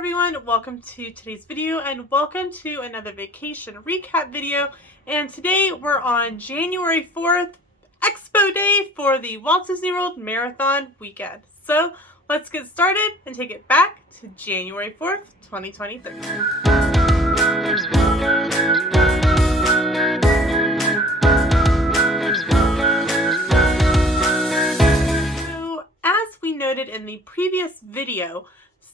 everyone, welcome to today's video and welcome to another vacation recap video. And today we're on January 4th, Expo Day for the Walt Disney World Marathon Weekend. So let's get started and take it back to January 4th, 2023. So as we noted in the previous video,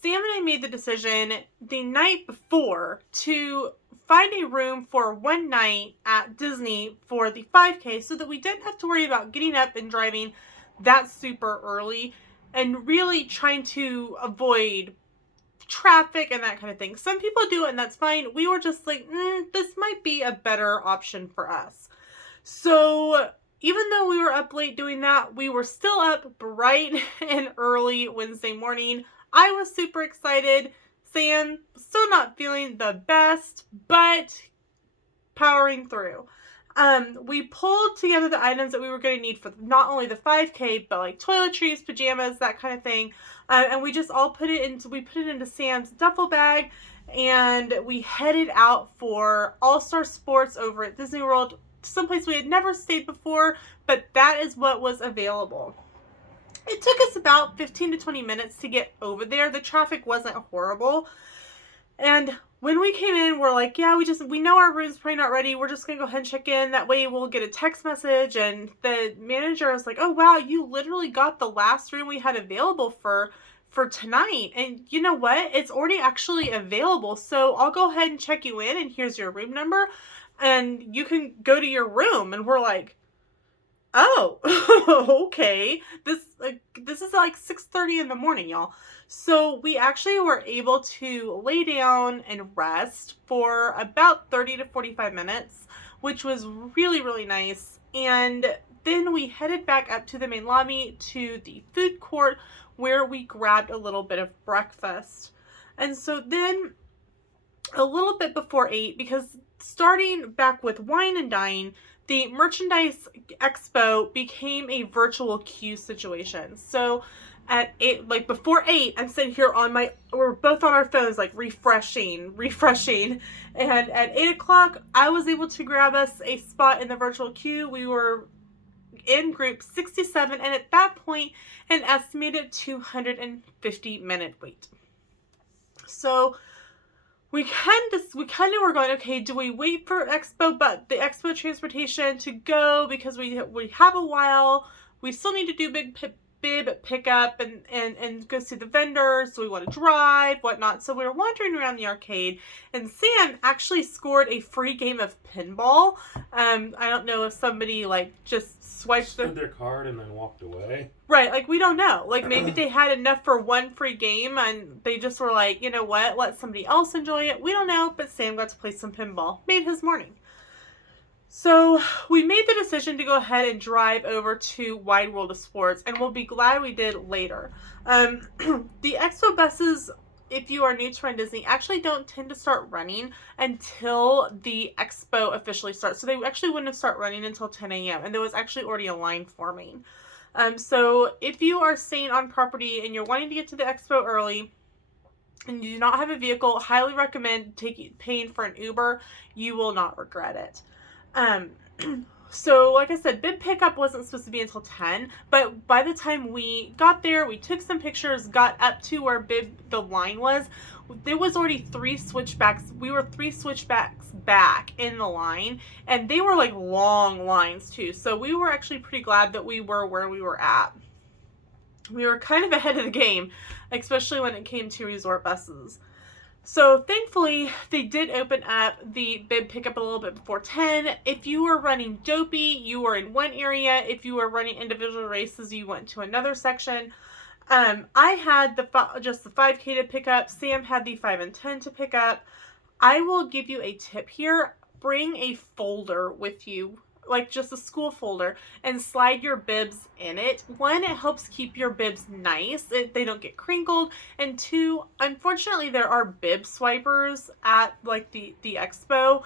Sam and I made the decision the night before to find a room for one night at Disney for the 5K so that we didn't have to worry about getting up and driving that super early and really trying to avoid traffic and that kind of thing. Some people do it and that's fine. We were just like, this might be a better option for us. So even though we were up late doing that, we were still up bright and early Wednesday morning. I was super excited. Sam, still not feeling the best, but powering through. We pulled together the items that we were going to need for not only the 5K, but like toiletries, pajamas, that kind of thing. And we just all put it into Sam's duffel bag, and we headed out for All-Star Sports over at Disney World, someplace we had never stayed before, but that is what was available. It took us about 15 to 20 minutes to get over there. The traffic wasn't horrible. And when we came in, we're like, yeah, we know our room's probably not ready. We're just going to go ahead and check in. That way we'll get a text message. And the manager was like, oh, wow, you literally got the last room we had available for tonight. And you know what? It's already actually available. So I'll go ahead and check you in. And here's your room number. And you can go to your room. And we're like, oh, okay. This is like 6:30 in the morning, y'all. So we actually were able to lay down and rest for about 30 to 45 minutes, which was really, really nice. And then we headed back up to the main lobby to the food court where we grabbed a little bit of breakfast. And so then a little bit before 8, because starting back with Wine and Dine, the merchandise expo became a virtual queue situation. So at 8, like before 8, I'm sitting here we're both on our phones, like refreshing. And at 8 o'clock, I was able to grab us a spot in the virtual queue. We were in group 67, and at that point, an estimated 250-minute wait. So we kind of were going, okay, do we wait for the expo transportation to go because we have a while, we still need to do bib pickup and go see the vendors, so we want to drive, whatnot. So we were wandering around the arcade, and Sam actually scored a free game of pinball. I don't know if somebody like just swiped their card and then walked away. Right, like we don't know. Like maybe they had enough for one free game and they just were like, you know what, let somebody else enjoy it. We don't know, but Sam got to play some pinball. Made his morning. So we made the decision to go ahead and drive over to Wide World of Sports, and we'll be glad we did later. The expo buses, if you are new to Run Disney, actually don't tend to start running until the expo officially starts. So they actually wouldn't start running until 10 a.m. and there was actually already a line forming. So if you are staying on property and you're wanting to get to the expo early and you do not have a vehicle, highly recommend paying for an Uber. You will not regret it. So like I said, bib pickup wasn't supposed to be until 10, but by the time we got there, we took some pictures, got up to where the line was. There was already 3 switchbacks. We were 3 switchbacks back in the line, and they were like long lines too. So we were actually pretty glad that we were where we were at. We were kind of ahead of the game, especially when it came to resort buses. So thankfully, they did open up the bib pickup a little bit before 10. If you were running Dopey, you were in one area. If you were running individual races, you went to another section. I had just the 5K to pick up. Sam had the 5 and 10 to pick up. I will give you a tip here. Bring a folder with you, like just a school folder, and slide your bibs in it. 1, it helps keep your bibs nice. They don't get crinkled. And 2, unfortunately, there are bib swipers at like the expo.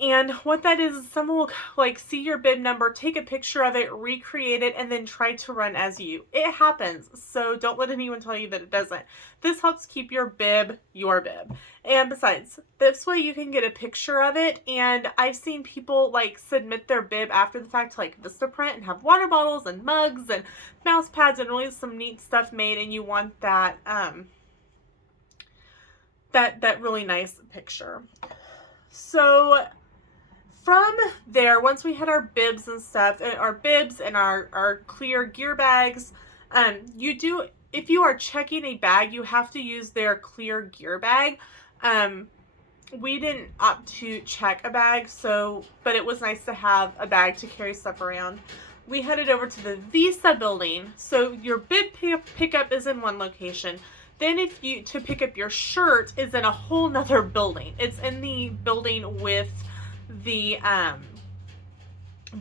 And what that is someone will like see your bib number, take a picture of it, recreate it, and then try to run as you. It happens, so don't let anyone tell you that it doesn't. This helps keep your bib your bib. And besides, this way you can get a picture of it, and I've seen people like submit their bib after the fact to like Vistaprint and have water bottles and mugs and mouse pads and really some neat stuff made, and you want that that really nice picture. So from there, once we had our bibs and stuff, our bibs and our clear gear bags, if you are checking a bag, you have to use their clear gear bag. We didn't opt to check a bag, but it was nice to have a bag to carry stuff around. We headed over to the Visa building. So your bib pickup is in one location. Then to pick up your shirt is in a whole nother building. It's in the building with the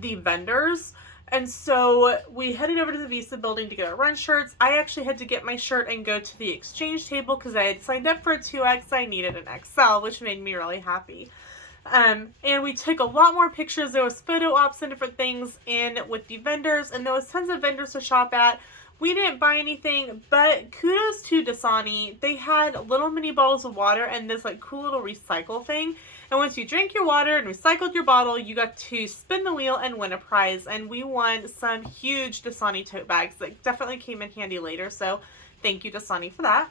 vendors. And so we headed over to the Visa building to get our run shirts. I actually had to get my shirt and go to the exchange table because I had signed up for a 2X. I needed an XL, which made me really happy. And we took a lot more pictures. There was photo ops and different things in with the vendors, and there was tons of vendors to shop at. We didn't buy anything, but kudos to Dasani. They had little mini bottles of water and this like cool little recycle thing. And once you drank your water and recycled your bottle, you got to spin the wheel and win a prize. And we won some huge Dasani tote bags that definitely came in handy later. So thank you, Dasani, for that.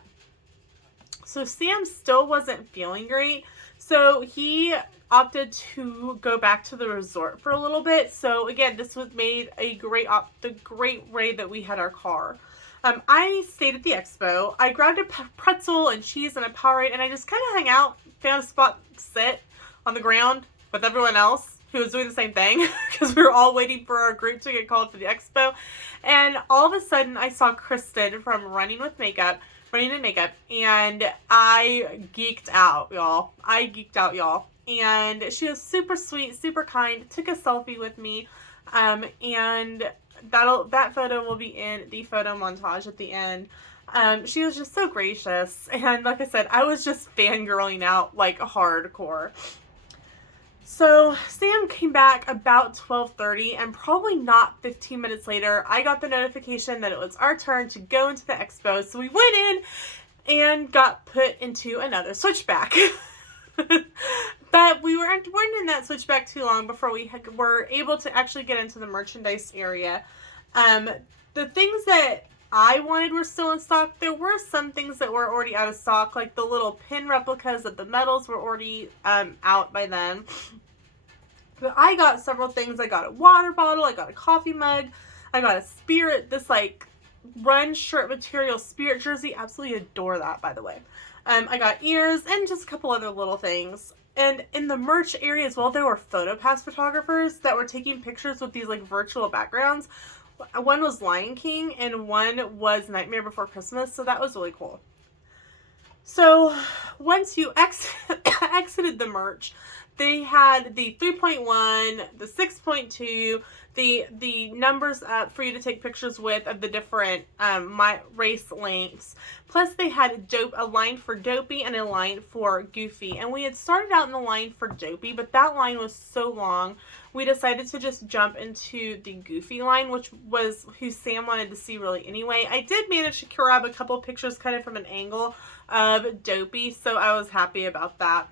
So Sam still wasn't feeling great. So he opted to go back to the resort for a little bit. So again, this was made the great way that we had our car. I stayed at the expo. I grabbed a pretzel and cheese and a Powerade, and I just kind of hung out, found a spot to sit on the ground with everyone else who was doing the same thing because we were all waiting for our group to get called for the expo. And all of a sudden I saw Kristen from Running in Makeup, and I geeked out, y'all. And she was super sweet, super kind, took a selfie with me, and that photo will be in the photo montage at the end. She was just so gracious, and like I said, I was just fangirling out like hardcore. So Sam came back about 12:30, and probably not 15 minutes later, I got the notification that it was our turn to go into the expo. So we went in and got put into another switchback. But we weren't in that switchback too long before we were able to actually get into the merchandise area. The things that I wanted were still in stock. There were some things that were already out of stock, like the little pin replicas of the medals were already out by then. But I got several things. I got a water bottle, I got a coffee mug, I got a Spirit, this like run shirt material Spirit jersey. Absolutely adore that, by the way. I got ears and just a couple other little things. And in the merch area as well, there were PhotoPass photographers that were taking pictures with these like virtual backgrounds. One was Lion King and one was Nightmare Before Christmas, so that was really cool. So once you exited the merch, they had the 3.1, the 6.2, the numbers up for you to take pictures with of the different my race lengths. Plus they had a line for Dopey and a line for Goofy. And we had started out in the line for Dopey, but that line was so long, we decided to just jump into the Goofy line, which was who Sam wanted to see really anyway. I did manage to grab a couple pictures kind of from an angle of Dopey, so I was happy about that.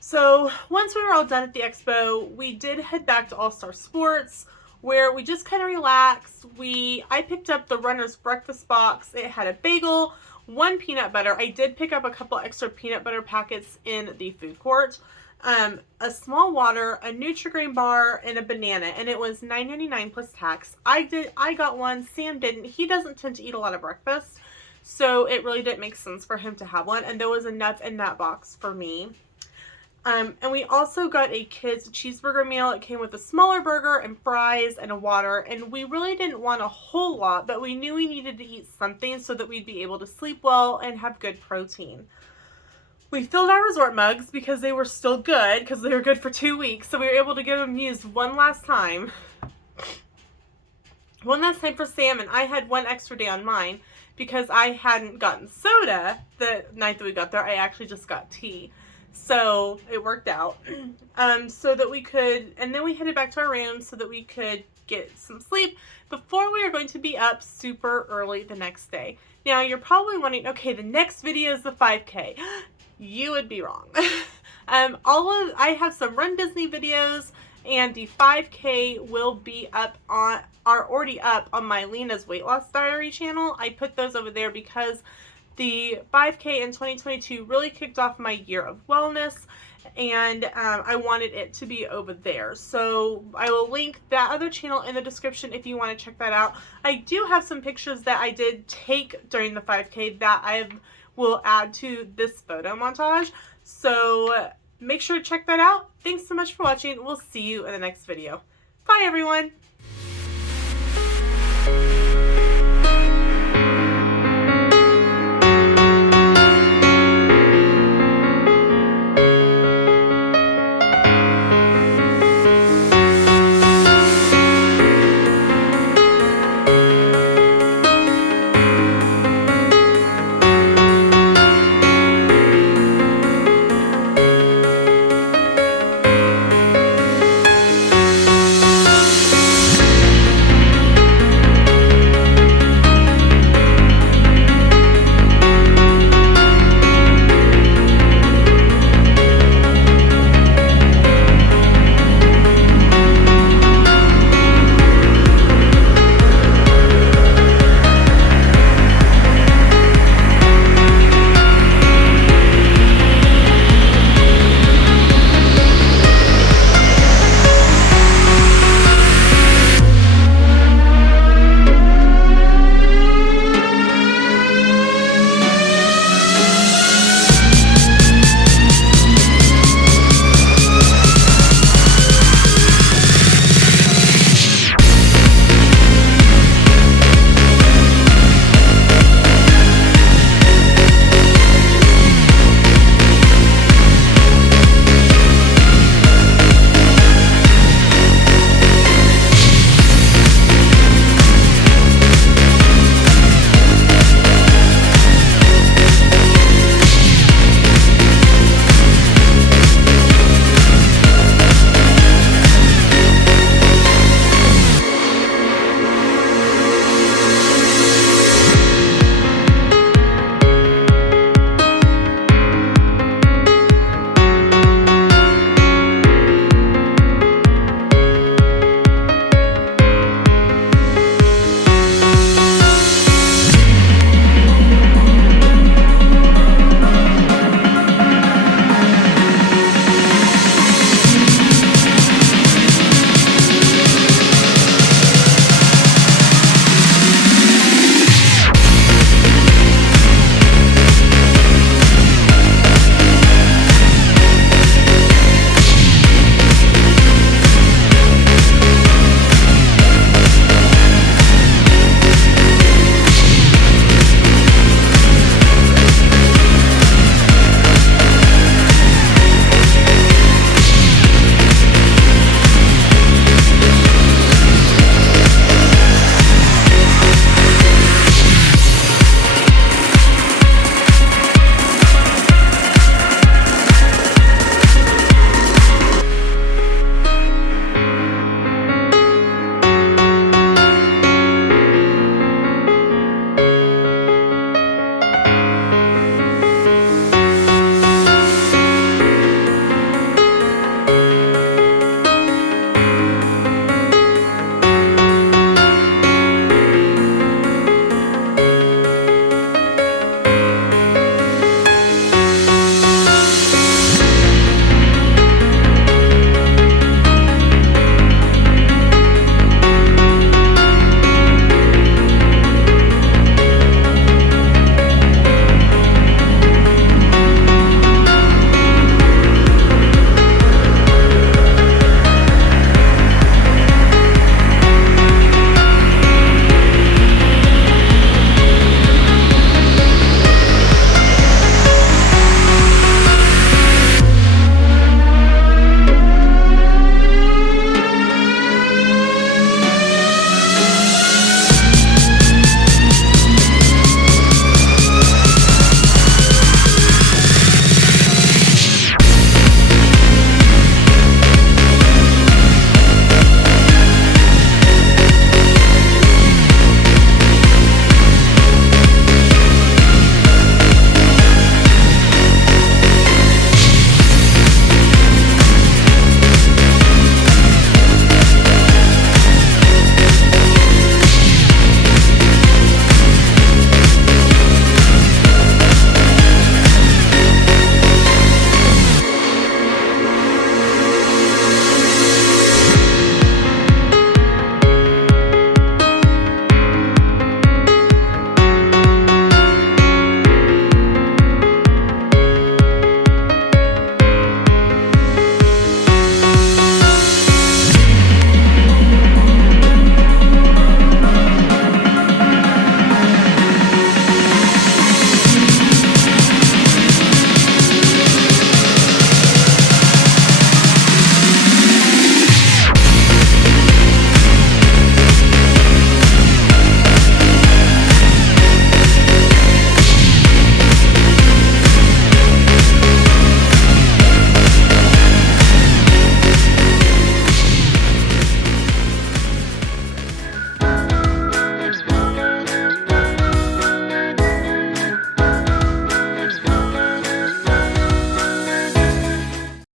So once we were all done at the expo, we did head back to All Star Sports, where we just kind of relaxed. I picked up the runner's breakfast box. It had a bagel, one peanut butter. I did pick up a couple extra peanut butter packets in the food court, a small water, a Nutri-Grain bar, and a banana, and it was $9.99 plus tax. I got one. Sam didn't. He doesn't tend to eat a lot of breakfast, so it really didn't make sense for him to have one, and there was enough in that box for me. And we also got a kid's cheeseburger meal. It came with a smaller burger and fries and a water, and we really didn't want a whole lot, but we knew we needed to eat something so that we'd be able to sleep well and have good protein. We filled our resort mugs because they were still good, because they were good for 2 weeks, so we were able to get them used one last time. One last time for Sam, and I had one extra day on mine because I hadn't gotten soda the night that we got there. I actually just got tea. So it worked out. So that we could, and then we headed back to our room so that we could get some sleep before we are going to be up super early the next day. Now you're probably wondering, okay, the next video is the 5K. You would be wrong. I have some Run Disney videos, and the 5K will be are already up on my Lena's Weight Loss Diary channel. I put those over there because the 5K in 2022 really kicked off my year of wellness, and I wanted it to be over there. So I will link that other channel in the description if you want to check that out. I do have some pictures that I did take during the 5K that I will add to this photo montage. So make sure to check that out. Thanks so much for watching. We'll see you in the next video. Bye, everyone.